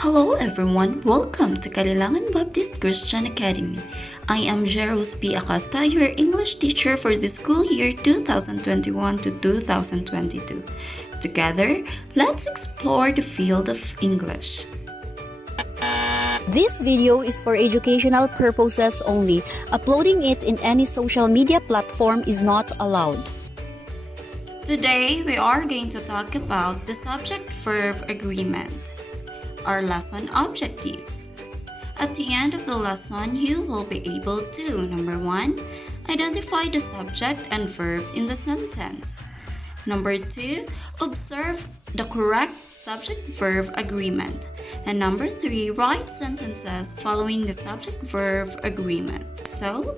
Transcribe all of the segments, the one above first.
Hello everyone, welcome to Kalilangan Baptist Christian Academy. I am Jeros P. Acosta, your English teacher for the school year 2021 to 2022. Together, let's explore the field of English. This video is for educational purposes only. Uploading it in any social media platform is not allowed. Today, we are going to talk about the subject-verb agreement. Our lesson objectives. At the end of the lesson, you will be able to, number 1, identify the subject and verb in the sentence. Number 2, observe the correct subject-verb agreement. And number 3, write sentences following the subject-verb agreement. So,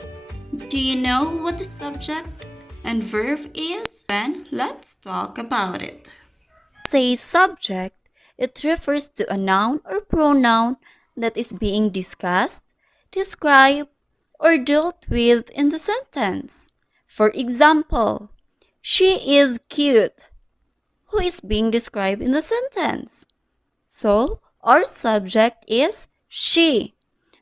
do you know what the subject and verb is? Then, let's talk about it. Say subject. It refers to a noun or pronoun that is being discussed, described, or dealt with in the sentence. For example, she is cute. Who is being described in the sentence? So, our subject is she.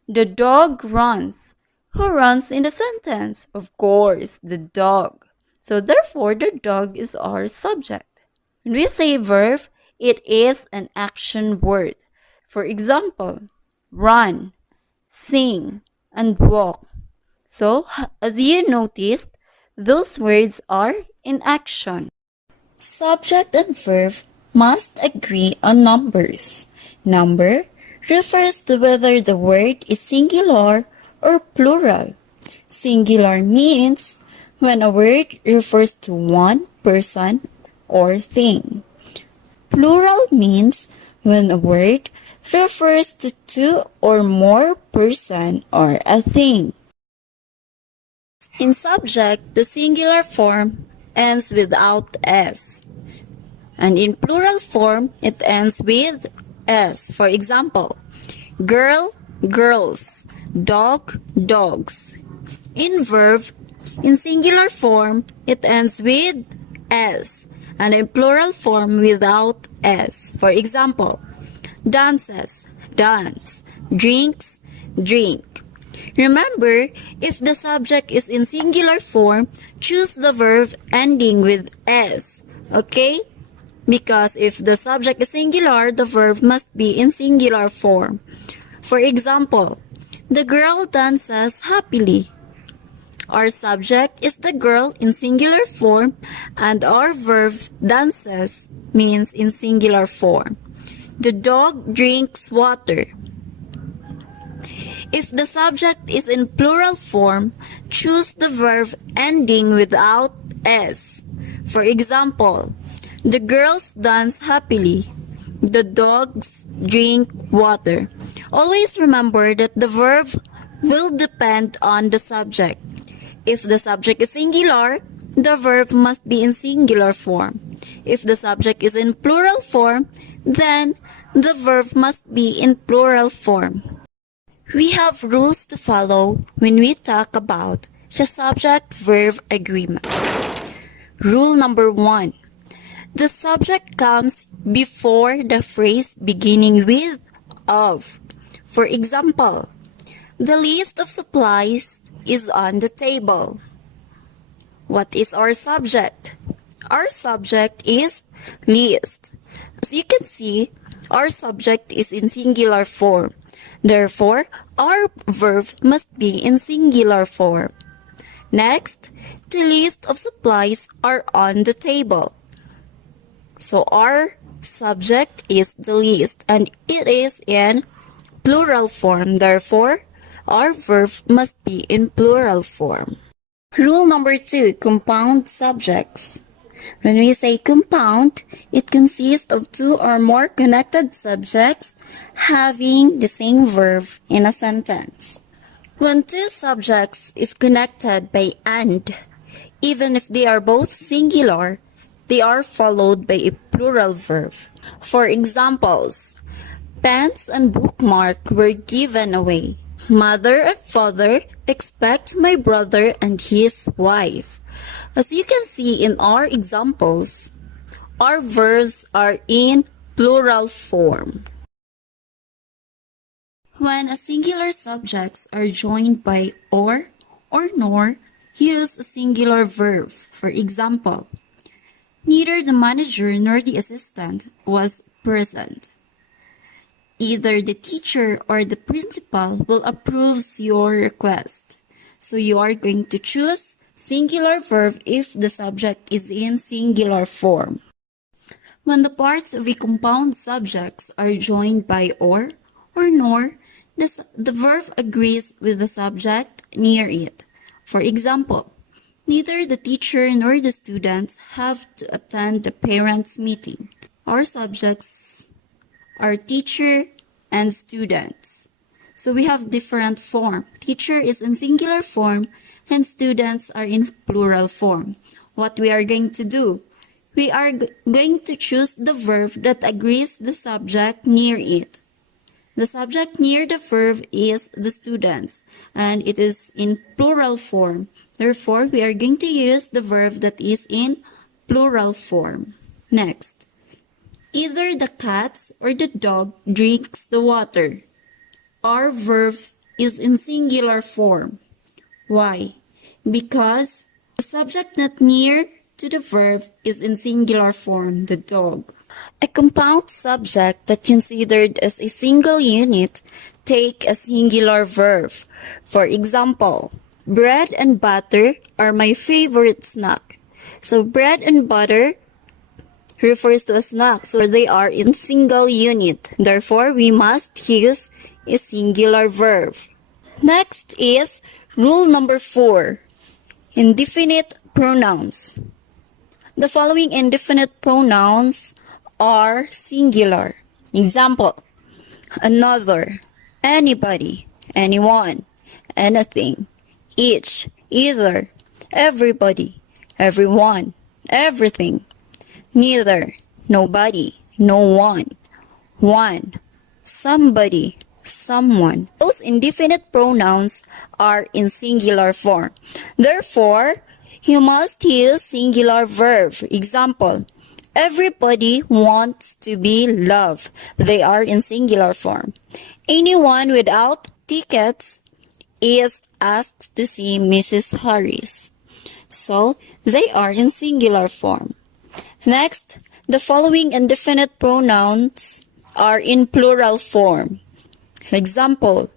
The dog runs. Who runs in the sentence? Of course, the dog. So, therefore, the dog is our subject. When we say verb, it is an action word. For example, run, sing, and walk. So, as you noticed, those words are in action. Subject and verb must agree on numbers. Number refers to whether the word is singular or plural. Singular means when a word refers to one person or thing. Plural means when a word refers to two or more person or a thing. In subject, the singular form ends without s. And in plural form, it ends with s. For example, girl, girls, dog, dogs. In verb, in singular form, it ends with s. And in plural form without s. For example, dances, dance, drinks, drink. Remember, if the subject is in singular form, choose the verb ending with s. Okay? Because if the subject is singular, the verb must be in singular form. For example, the girl dances happily. Our subject is the girl in singular form, and our verb dances means in singular form. The dog drinks water. If the subject is in plural form, choose the verb ending without s. For example, the girls dance happily. The dogs drink water. Always remember that the verb will depend on the subject. If the subject is singular, the verb must be in singular form. If the subject is in plural form, then the verb must be in plural form. We have rules to follow when we talk about the subject-verb agreement. Rule number 1. The subject comes before the phrase beginning with of. For example, the list of supplies is on the table. What is our subject? Our subject is list. As you can see, our subject is in singular form. Therefore, our verb must be in singular form. Next, the list of supplies are on the table. So our subject is the list and it is in plural form. Therefore, our verb must be in plural form. Rule number 2, compound subjects. When we say compound, it consists of two or more connected subjects having the same verb in a sentence. When two subjects is connected by and, even if they are both singular, they are followed by a plural verb. For examples, pens and bookmark were given away. Mother and father expect my brother and his wife. As you can see in our examples, our verbs are in plural form. When a singular subjects are joined by or nor, use a singular verb. For example, neither the manager nor the assistant was present. Either the teacher or the principal will approve your request. So you are going to choose singular verb if the subject is in singular form. When the parts of a compound subjects are joined by or nor, the verb agrees with the subject near it. For example, neither the teacher nor the students have to attend the parents' meeting. Our subjects are teacher and students. So we have different form. Teacher is in singular form and students are in plural form. What we are going to do? We are going to choose the verb that agrees the subject near it. The subject near the verb is the students and it is in plural form. Therefore, we are going to use the verb that is in plural form. Next, either the cat or the dog drinks the water. Our verb is in singular form. Why? Because the subject not near to the verb is in singular form, the dog. A compound subject that considered as a single unit take a singular verb. For example, bread and butter are my favorite snack. So bread and butter refers to a snack, so they are in single unit. Therefore, we must use a singular verb. Next is rule number 4. Indefinite pronouns. The following indefinite pronouns are singular. Example, another, anybody, anyone, anything, each, either, everybody, everyone, everything, neither, nobody, no one, somebody, someone. Those indefinite pronouns are in singular form. Therefore, you must use singular verb. Example, everybody wants to be loved. They are in singular form. Anyone without tickets is asked to see Mrs. Harris. So, they are in singular form. Next, the following indefinite pronouns are in plural form. Example,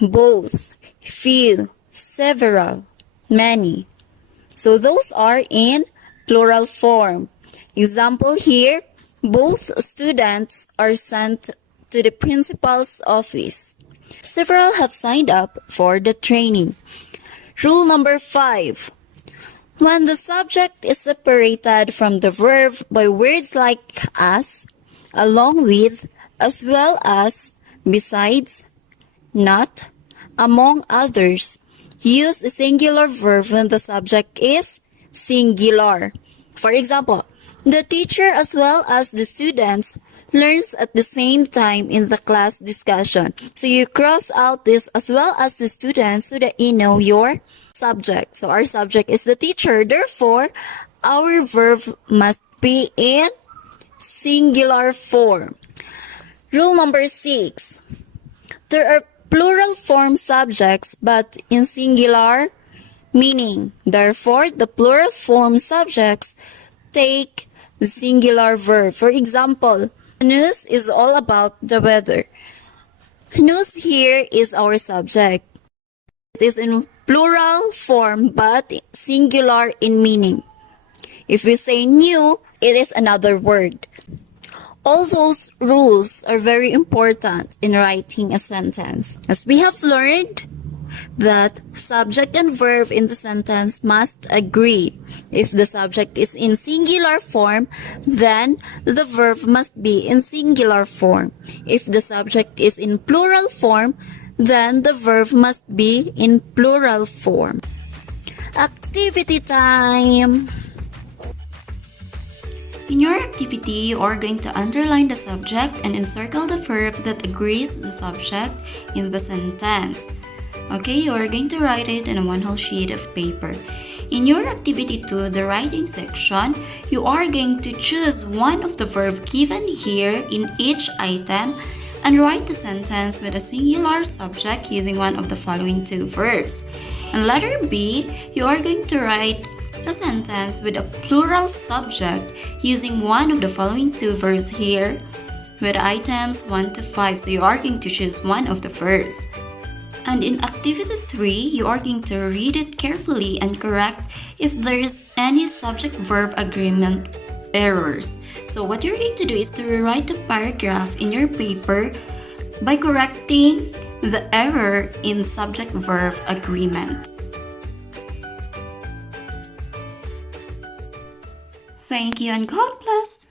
both, few, several, many. So those are in plural form. Example here, both students are sent to the principal's office. Several have signed up for the training. Rule number 5. When the subject is separated from the verb by words like as, along with, as well as, besides, not, among others, use a singular verb when the subject is singular. For example, the teacher as well as the students learns at the same time in the class discussion. So you cross out this as well as the students so that you know your subject. So our subject is the teacher. Therefore, our verb must be in singular form. Rule number 6. There are plural form subjects but in singular meaning. Therefore, the plural form subjects take the singular verb. For example, news is all about the weather. News here is our subject. It is in plural form but singular in meaning. If we say new, it is another word. All those rules are very important in writing a sentence. As we have learned that subject and verb in the sentence must agree. If the subject is in singular form, then the verb must be in singular form. If the subject is in plural form, then the verb must be in plural form. Activity time! In your activity, you are going to underline the subject and encircle the verb that agrees the subject in the sentence. Okay, you are going to write it in a one whole sheet of paper. In your activity 2, the writing section, you are going to choose one of the verb given here in each item And write the sentence with a singular subject using one of the following two verbs. In letter B, you are going to write a sentence with a plural subject using one of the following two verbs here with items 1 to 5. So you are going to choose one of the verbs. And in activity 3, you are going to read it carefully and correct if there is any subject-verb agreement errors. So what you're going to do is to rewrite the paragraph in your paper by correcting the error in subject-verb agreement. Thank you and God bless!